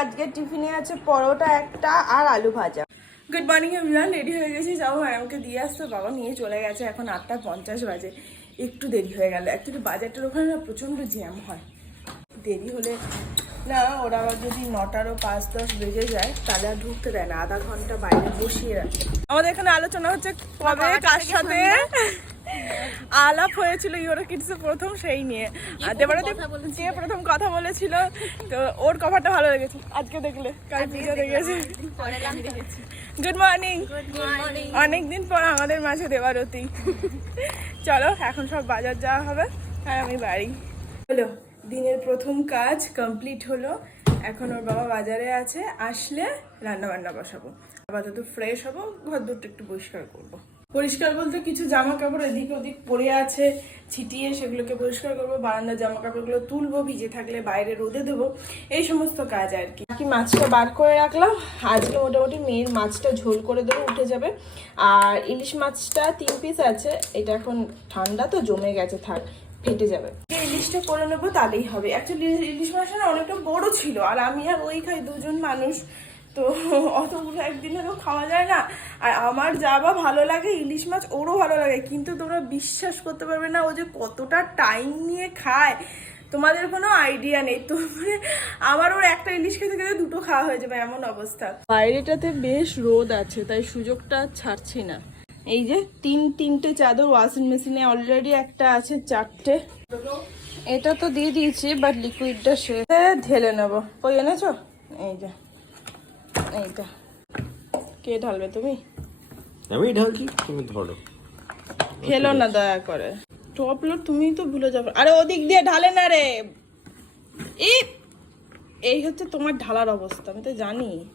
আজকে টিফিনে আছে পরোটা, একটা আর আলু ভাজা। গুড মর্নিং এভরিওয়ান রেডি হয়ে গেছি। যাব ম্যাডামকে দিয়ে আসতো বাবা নিয়ে চলে গেছে। এখন আটটা পঞ্চাশ বাজে। একটু দেরি হয়ে গেল। অ্যাকচুয়ালি বাজারটার ওখানে না প্রচণ্ড জ্যাম হয়। দেরি হলে না, ওরা আবার যদি নটারও পাঁচ দশ বেজে যায়, তাহলে আর ঢুকতে দেয় না। আধা ঘণ্টা বাইরে বসিয়ে রাখে। আমাদের এখানে আলোচনা হচ্ছে কবে, কার সাথে? আলাপ হয়েছিল ইউরো কিডসে প্রথম সেই নিয়ে। আর দেবারতী যে প্রথম কথা বলেছিল। তো ওর কভারটা ভালো লেগেছে। আজকে দেখলে কাল পূজা দেখেছে। গুড মর্নিং অনেকদিন পর আমাদের মাঝে দেবারতি। চলো এখন সব বাজার যাওয়া হবে। আর আমি বাড়ি। হলো দিনের প্রথম কাজ কমপ্লিট হলো। এখন ওর বাবা বাজারে আছে। আসলে রান্না বান্না বসাবো। আপাতত ফ্রেশ হব ঘর দুটো একটু পরিষ্কার করব। পরিষ্কার বলতে কিছু জামা কাপড় এদিক ওদিক পড়ে আছে, ছিটিয়ে সেগুলোকে পরিষ্কার করব বারান্দার জামা কাপড়গুলো তুলবো, ভিজে থাকলে বাইরে রোদে দেবো, এই সমস্ত কাজ আর কি। বাকি মাছটা বার করে রাখলাম, আজকে মোটামুটি মেয়ের মাছটা ঝোল করে দেবো, উঠে যাবে। আর ইলিশ মাছটা তিন পিস আছে, এটা এখন ঠান্ডা তো, জমে গেছে, থাক, ফেটে যাবে। ইলিশটা করে নেব, তাহলেই হবে। অ্যাকচুয়ালি ইলিশ মাছটা অনেকটা বড় ছিল, আর আমি আর ওই খাই দুজন মানুষ তো অতগুলো একদিনে তো খাওয়া যায় না। আর আমার যা বা ভালো লাগে, ইলিশ মাছ ওরও ভালো লাগে, কিন্তু তোমরা বিশ্বাস করতে পারবে না, ও যে কতটা টাইম নিয়ে খায়। তোমাদের কোনো আইডিয়া নেই। তো মানে আমার ওর একটা ইলিশ খেতে খেতে দুটো খাওয়া হয়ে যাবে, এমন অবস্থা। বাইরেটাতে বেশ রোদ আছে, তাই সুযোগটা ছাড়ছি না। এই যে তিন, তিনটে চাদর ওয়াশিং মেশিনে অলরেডি একটা আছে, চারটে। এটা তো দিয়ে দিয়েছি বাট লিকুইডটা সে ঢেলে নেব। ওই এনেছো? এই যে। এইটা। কে ঢালবে তুমি? আমি ঢালছি তুমি ধরো। ফেলো না দয়া করে। টপলো তুমি তো ভুলে যাবে। আরে ওদিক দিয়ে ঢালে না রে। এই এই হচ্ছে তোমার ঢালার অবস্থা আমি তো জানি।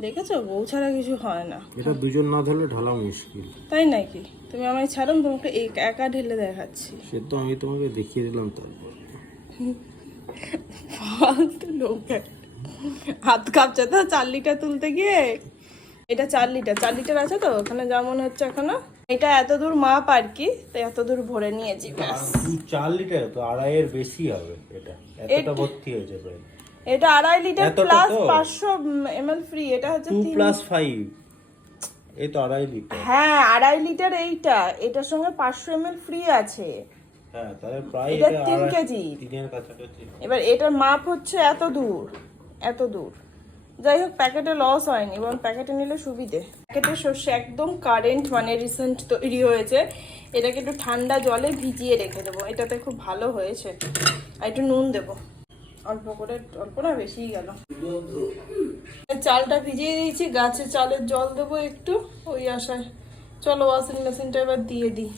দেখেছ? বউ ছাড়া কিছু হয় না। এটা দুজন না ধরলে ঢালা মুশকিল। তাই নাকি? তুমি আমায় ছাড়ুন তোমাকে এই একা ঢেলে দেখাচ্ছি। সে তো আমি তোমাকে দেখিয়ে দিলাম তারপর। ফালতু লোক। হাত কাঁপছে তো চার লিটার তুলতে গিয়ে। এটা চার লিটার চার লিটার আছে তো ওখানে যেমন হচ্ছে এখনও। এটা এত দূর মাপ আর কি তো এত দূর ভরে নিয়েছি চার লিটার তো আড়াইয়ের বেশি হবে এটা। এতটা ভর্তি হয়েছে প্রায়। এটা আড়াই লিটার প্লাস? পাঁচশো এমএল ফ্রি এটা হচ্ছে টু প্লাস ফাইভ এই তো আড়াই লিটার। হ্যাঁ আড়াই লিটার এইটা। এটার সঙ্গে পাঁচশো এমএল ফ্রি আছে। হ্যাঁ তাহলে প্রায় এটা তিন কেজি। এবার এটার মাপ হচ্ছে এত দূর। এত দূর। যাই হোক প্যাকেটে লস হয়নি এবং প্যাকেটে নিলে সুবিধে। প্যাকেটের শস্য একদম কারেন্ট মানে রিসেন্ট তৈরি হয়েছে। এটাকে একটু ঠান্ডা জলে ভিজিয়ে রেখে দেবো। এটাতে খুব ভালো হয়েছে। আর একটু নুন দেবো। অল্প করে, অল্প না, বেশিই গেল। চালটা ভিজিয়ে দিয়েছি, গাছে চালের জল দেবো একটু। ওই আশায়। চলো ওয়াশিং মেশিনটা এবার দিয়ে দিই।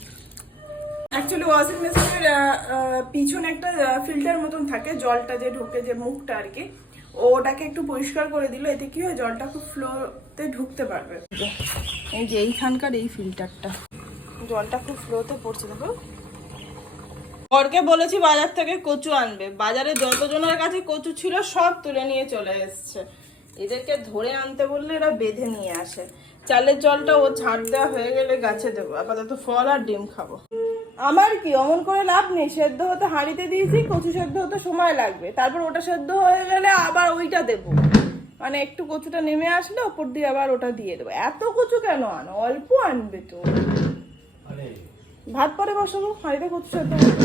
অ্যাকচুয়ালি ওয়াশিং মেশিনের পিছনে একটা ফিল্টার মতন থাকে। জলটা যে ঢোকে, যে মুখটা আর কি। ওটাকে একটু পরিষ্কার করে দিল এতে কি হয় জলটা খুব ফ্লোতে ঢুকতে পারবে। এই যে এইখানকার এই ফিল্টারটা জলটা খুব ফ্লোতে পড়ছে দেখো। বরকে বলেছি বাজার থেকে কচু আনবে। বাজারে যতজনের কাছে কচু ছিল সব তুলে নিয়ে চলে এসছে। এদেরকে ধরে আনতে বললে এরা বেঁধে নিয়ে আসে। চালের জলটা ও ছাড় দেওয়া হয়ে গেলে গাছে দেবো। আপাতত ফল আর ডিম খাব। আমার কি অমন করে লাভ নেই? সেদ্ধ হতে হাঁড়িতে দিয়েছি কচু সেদ্ধ হতে সময় লাগবে। তারপর ওটা সেদ্ধ হয়ে গেলে আবার ওইটা দেবো। মানে একটু কচুটা নেমে আসলে ওপর দিয়ে আবার ওটা দিয়ে দেবো। এত কচু কেন আনো? অল্প আনবে তো। ভাত পরে বসাবো? হাঁড়িতে কচু সেদ্ধ করতে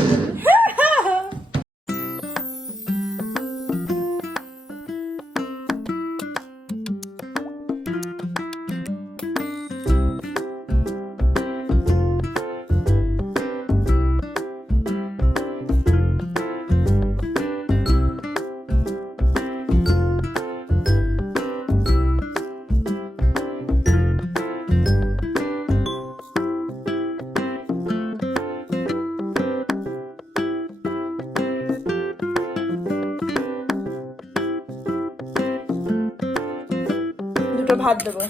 ভাত দেবো।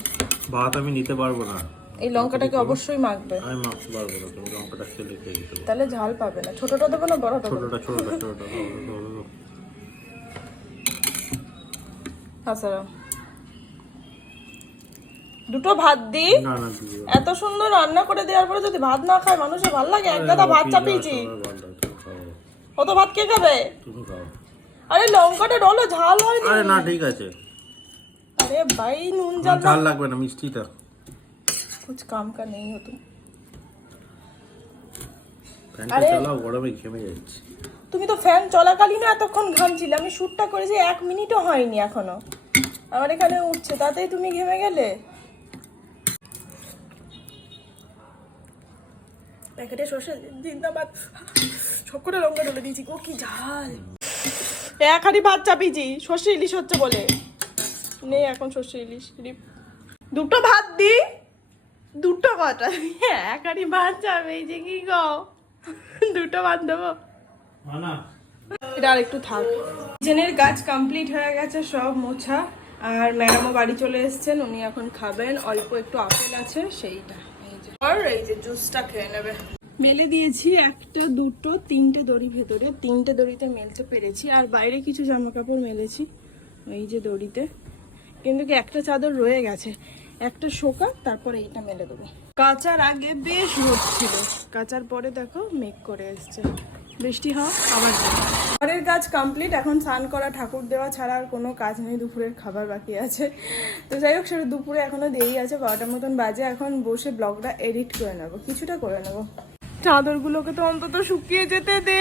ভাত আমি নিতে পারব না। এই লঙ্কাটাকে অবশ্যই মাখবে। আমি মাখতে পারব না তুমি লঙ্কাটা খেলে খেয়ে দিতে তাহলে ঝাল পাবে না। ছোটটা দেবো না বড়টা ছোটটা ছোটটা ছোটটা। হাসারাম দুটো ভাত না। এত সুন্দর রান্না করে দেওয়ার পরে যদি ভাত না খায় মানুষের ভালো লাগে। এক গাদা ভাত চাপিয়েছি। কত ভাত কে খাবে? আরে লঙ্কাটা ডলো ঝাল হয়নি। আরে না ঠিক আছে। अरे भाई नून আমার जल ঝাল লাগবে না মিষ্টিটা कुछ काम का नहीं हो तुम ফ্যানটা আরে- চালাও গরমে ঘেমে যাচ্ছি তুমি তো ফ্যান চলাকালীন এতক্ষণ ঘামছিলে আমি শ্যুটটা করেছি এক মিনিটও হয়নি এখনো আমার এখানে উঠছে তাতেই তুমি ঘেমে গেলে প্যাকেটে সর্ষে জিন্দাবাদ সব করে লঙ্কা ঢেলে দিয়েছি ও কি ঝাল এক হাঁড়ি ভাত চাপিয়েছি সর্ষে ইলিশ হচ্ছে বলে নেই এখন সর্ষে ইলিশ রিপ। দুটো ভাত দি। দুটো কটা এক হাঁড়ি ভাত চাপিয়েছি কি গো? দুটো ভাত দেবো। এটা আর একটু থাক। কিচেনের কাজ কমপ্লিট হয়ে গেছে সব মোছা। আর ম্যাডামও বাড়ি চলে এসেছেন উনি এখন খাবেন। অল্প একটু আপেল আছে সেইটা। এই আর এই যে জুসটা খেয়ে নেবে। মেলে দিয়েছি একটা দুটো তিনটে দড়ি ভেতরে। তিনটে দড়িতে মেলতে পেরেছি। আর বাইরে কিছু জামা কাপড় মেলেছি এই যে দড়িতে। কিন্তু কি একটা চাদর রয়ে গেছে। একটা শোকা, তারপরে এইটা মেলে দেবো। কাচার আগে বেশ রোদ ছিল। কাচার পরে দেখো মেঘ করে এসছে। বৃষ্টি হওয়া আবার ঘরের কাজ কমপ্লিট এখন স্নান করা, ঠাকুর দেওয়া ছাড়া আর কোনো কাজ নেই। দুপুরের খাবার বাকি আছে। তো যাই হোক, সেটা দুপুরে এখনও দেরি আছে। বারোটার মতন বাজে। এখন বসে ব্লগটা এডিট করে নেব। কিছুটা করে নেব। চাদরগুলোকে তো অন্তত শুকিয়ে যেতে দে।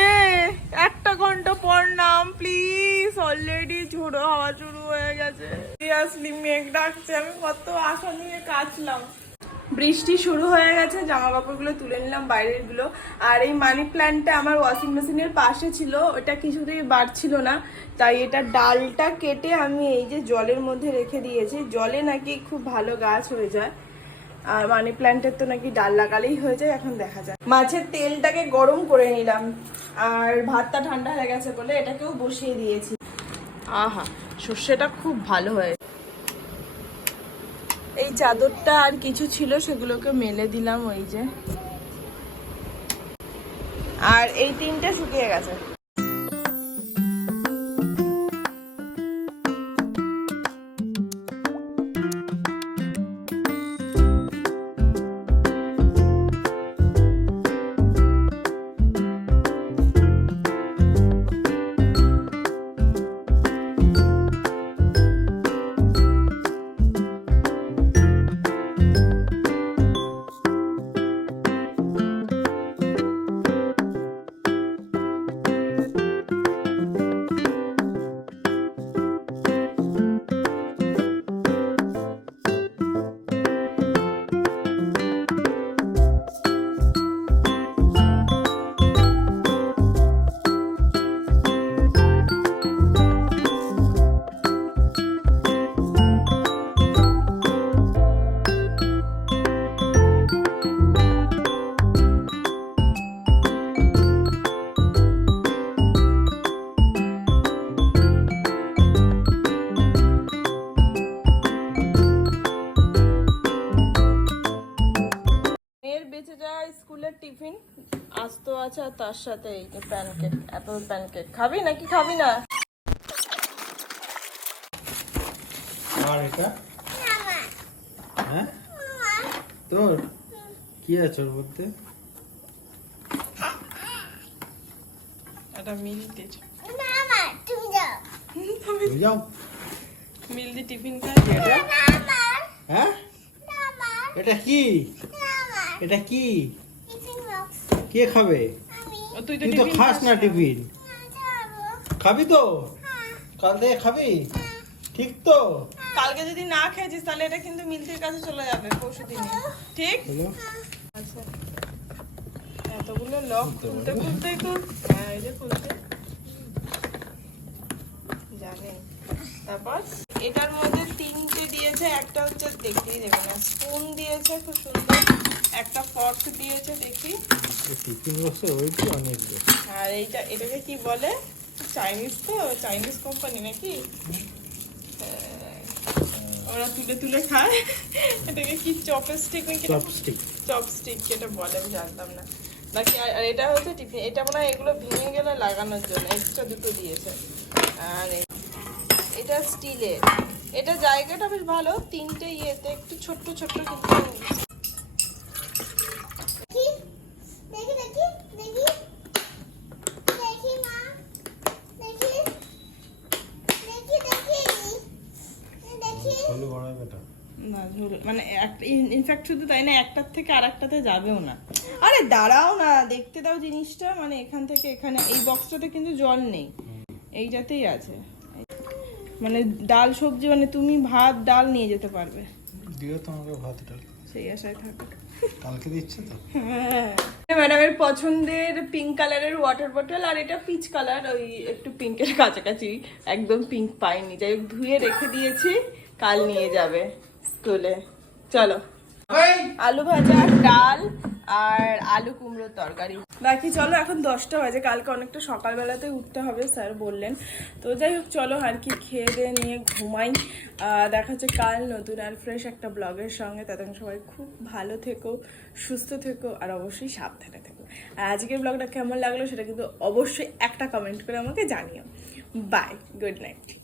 একটা ঘণ্টা পর নাম প্লিজ অলরেডি ঝোড়ো হাওয়া শুরু হয়ে গেছে। সিরিয়াসলি মেঘ ডাকছে, আমি কত আশা নিয়ে কাচলাম বৃষ্টি শুরু হয়ে গেছে জামা কাপড়গুলো তুলে নিলাম বাইরেরগুলো আর এই মানি প্ল্যান্টটা আমার ওয়াশিং মেশিনের পাশে ছিল, ওটা কিছুতেই বাড়ছিল না। তাই এটা ডালটা কেটে আমি এই যে জলের মধ্যে রেখে দিয়েছি। জলে নাকি খুব ভালো গাছ হয়ে যায়। আর মানি প্ল্যান্টের তো নাকি ডাল লাগালেই হয়ে যায় এখন দেখা যায় মাছের তেলটাকে গরম করে নিলাম আর ভাতটা ঠান্ডা হয়ে গেছে বলে এটাকেও বসিয়ে দিয়েছি। আহা সর্ষেটা খুব ভালো হয়। এই চাদরটা আর কিছু ছিল সেগুলোকে মেলে দিলাম ওই যে। আর এই তিনটে শুকিয়ে গেছে। আছে আর তার সাথে এই যে প্যানকেক অ্যাপল প্যানকেক খাবি নাকি খাবি না? আর এটা? হ্যাঁ? তোর? কি আছে ওর মধ্যে? এটা তুমি যাও। মিলদি টিফিন খাই। এটা? হ্যাঁ? এটা কি? এটা কি? কে খাবে? তুই তো খাস না টিফিন। খাবি তো? কাল থেকে খাবি? ঠিক তো? কালকে যদি না খেয়েছিস তাহলে এটা কিন্তু মিলতির কাছে চলে যাবে পরশু দিনে। ঠিক? আচ্ছা। এতগুলো লক খুলতে খুলতে খুব হ্যাঁ এই যে খুলতে জানেন তারপর? এটার মধ্যে একটা হচ্ছে দেখতেই দেবে না স্পুন দিয়েছে খুব সুন্দর। একটা ফর্ক দিয়েছে দেখি। টিফিন বসে হয়েছে অনেক আর এইটা এটাকে কি বলে? চাইনিজ তো? চাইনিজ কোম্পানি নাকি? হ্যাঁ। ওরা তুলে তুলে খায়। এটাকে কি চপস্টিক নাকি চপস্টিক চপস্টিক যেটা বলে আমি জানতাম না। নাকি আর আর এটা হচ্ছে টিফিন এটা মনে হয় এগুলো ভেঙে গেলে লাগানোর জন্য। এক্সট্রা দুটো দিয়েছে। আর এটা স্টিলের এটা জায়গাটা বেশ ভালো তিনটে ইয়েতে একটু ছোট্ট ছোট্ট কিন্তু মানে ইনফ্যাক্ট শুধু তাই না একটার থেকে যাবেও না। আরে দাঁড়াও না দেখতে দাও জিনিসটা মানে এখান থেকে এখানে এই বক্সটাতে কিন্তু জল নেই। এইটাতেই আছে। মানে ডাল সবজি মানে তুমি ভাত ডাল নিয়ে যেতে পারবে। দিও তোমাকে ভাত ডাল। সেই আশায় থাকো। কালকে দিচ্ছে তো। ম্যাডামের পছন্দের পিঙ্ক কালারের ওয়াটার বটল আর এটা পিচ কালার ওই একটু পিঙ্কের কাছাকাছি একদম পিঙ্ক পাইনি। যাই হোক ধুয়ে রেখে দিয়েছি কাল নিয়ে যাবে স্কুলে চলো। আলু ভাজা ডাল আর আলু কুমড়োর তরকারি। বাকি চলো, এখন দশটা বাজে। কালকে অনেকটা সকালবেলাতে উঠতে হবে, স্যার বললেন। তো যাই হোক, চলো আর কি, খেয়ে দিয়ে নিয়ে ঘুমাই। দেখা হচ্ছে কাল নতুন আর ফ্রেশ একটা ব্লগের সঙ্গে। ততক্ষণ সবাই খুব ভালো থেকো, সুস্থ থেকো, আর অবশ্যই সাবধানে থেকো। আর আজকের ব্লগটা কেমন লাগল সেটা কিন্তু অবশ্যই একটা কমেন্ট করে আমাকে জানিও। Bye good night